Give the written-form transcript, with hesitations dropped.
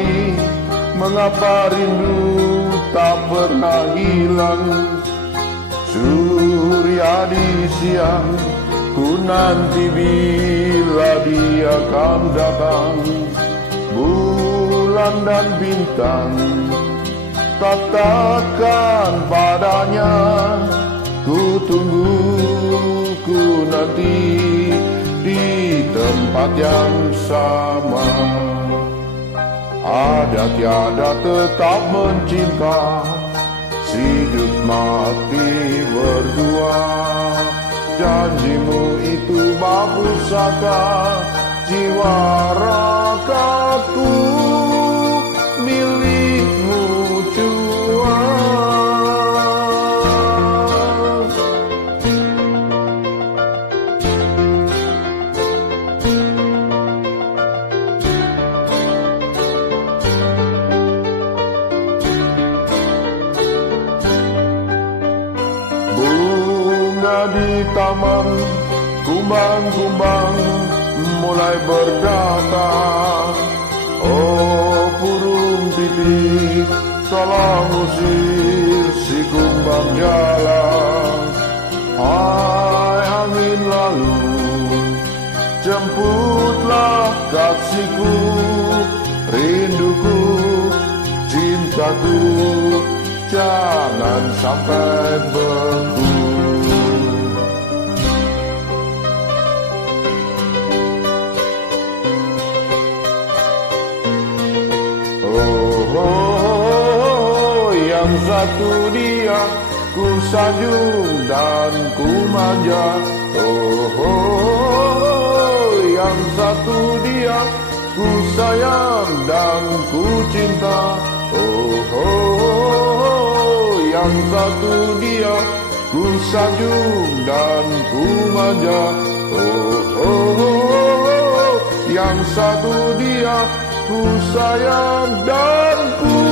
pagi, mengapa rindu tak pernah hilang. Surya di siang, ku nanti bila dia akan datang. Bulan dan bintang, katakan padanya, ku tunggu, ku nanti di tempat yang sama. Ada tiada tetap mencinta, hidup mati berdua. Janjimu itu bahusaka, jiwa ragaku milikmu jua. Bunga di taman, kumbang-kumbang mulai berdatang. Oh burung pipit, tolong usir si kumbang jalan. Hai angin lalu, jemputlah kasihku, rinduku, cintaku, jangan sampai beku. Yang satu dia ku sanjung dan ku manja. Yang satu dia ku sayang dan ku cinta. Yang satu dia ku sanjung dan ku manja. Yang satu dia ku sayang dan ku